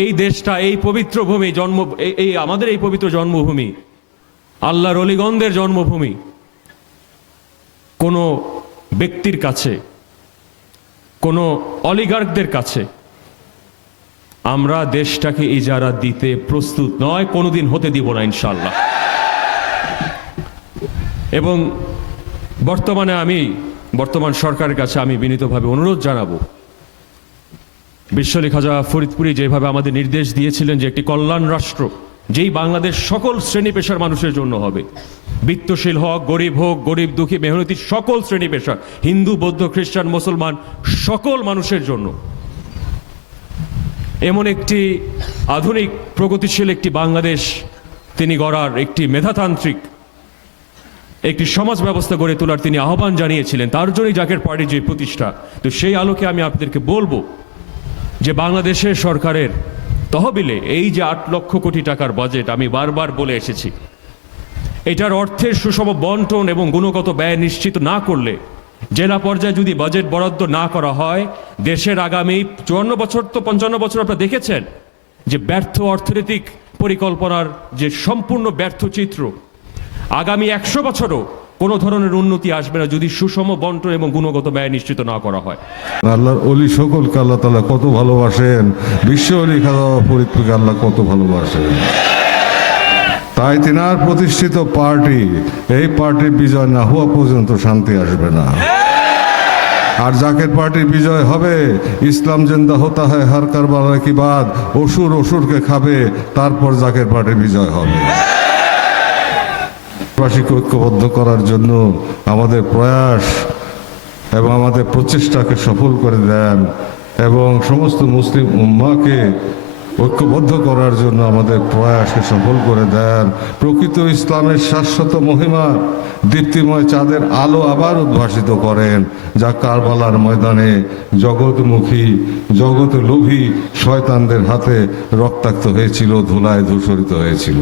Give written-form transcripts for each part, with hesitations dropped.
এই দেশটা, এই পবিত্র ভূমি, এই আমাদের এই পবিত্র জন্মভূমি, আল্লাহর অলিগণদের জন্মভূমি, কোনো ব্যক্তির কাছে, কোনো অলিগার্কদের কাছে আমরা দেশটাকে ইজারা দিতে প্রস্তুত নয়, কোনোদিন হতে দিব না ইনশাআল্লাহ। এবং বর্তমান সরকারের কাছে আমি বিনীতভাবে অনুরোধ জানাবো, বিশ্বলী খাজা ফরিদপুরি যেভাবে আমাদের নির্দেশ দিয়েছিলেন যে একটি কল্যাণ রাষ্ট্র যেই বাংলাদেশ সকল শ্রেণী পেশার মানুষের জন্য হবে, বিত্তশীল হোক, গরিব হোক, গরিব দুঃখী মেহনতি সকল শ্রেণী পেশা, হিন্দু বৌদ্ধ খ্রিস্টান মুসলমান সকল মানুষের জন্য এমন একটি আধুনিক প্রগতিশীল একটি বাংলাদেশ তিনি গড়ার, একটি মেধাতান্ত্রিক একটি সমাজ ব্যবস্থা গড়ে তোলার তিনি আহ্বান জানিয়েছিলেন। তার জন্যই জাকের পার্টির যে প্রতিষ্ঠা। তো সেই আলোকে আমি আপনাদেরকে বলবো যে বাংলাদেশের সরকারের তহবিলে এই যে ৮ লক্ষ কোটি টাকার বাজেট, আমি বারবার বলে এসেছি, এটার অর্থের সুষম বন্টন এবং গুণগত ব্যয় নিশ্চিত না করলে, জেলা পর্যায়ে যদি বাজেট বরাদ্দ না করা হয়, দেশের আগামী ৫৪ বছর তো ৫৫ বছর আপনারা দেখেছেন যে ব্যর্থ অর্থনৈতিক পরিকল্পনার যে সম্পূর্ণ ব্যর্থ চিত্র, আগামী ১০০ বছরও কোনো ধরনের উন্নতি আসবে না যদি সুষম বন্টন এবং গুণগত ব্যয় নিশ্চিত না করা হয়। আল্লাহর অলি সকলকে আল্লাহ তাআলা কত ভালোবাসেন, বিশ্ব অলি খাজা ফরিদপুরকে আল্লাহ কত ভালোবাসেন। তাই তিনার প্রতিষ্ঠিত পার্টি, এই পার্টির বিজয় না হওয়া পর্যন্ত শান্তি আসবে না। আর জাকের পার্টির বিজয় হবে, ইসলাম জিন্দা হতা হয় হর কারবালা কি বাদ, অসুর অসুরকে খাবে, তারপর জাকের পার্টির বিজয় হবে। দেশবাসীকে ঐক্যবদ্ধ করার জন্য আমাদের প্রয়াস এবং আমাদের প্রচেষ্টাকে সফল করে দেন এবং সমস্ত মুসলিম উম্মাহকে ঐক্যবদ্ধ করার জন্য আমাদের প্রয়াসকে সফল করে দেন। প্রকৃত ইসলামের শাশ্বত মহিমা দীপ্তিময় চাঁদের আলো আবার উদ্ভাসিত করেন, যা কারবালার ময়দানে জগৎমুখী জগৎলোভী শয়তানদের হাতে রক্তাক্ত হয়েছিল, ধুলায় ধূসরিত হয়েছিল।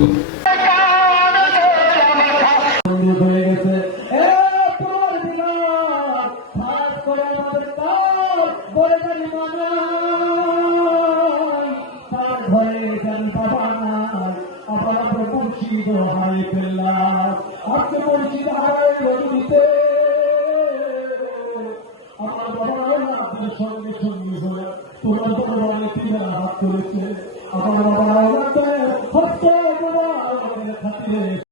সঙ্গে সঙ্গে তোমার বাবা হাত করেছে, আমার বাবা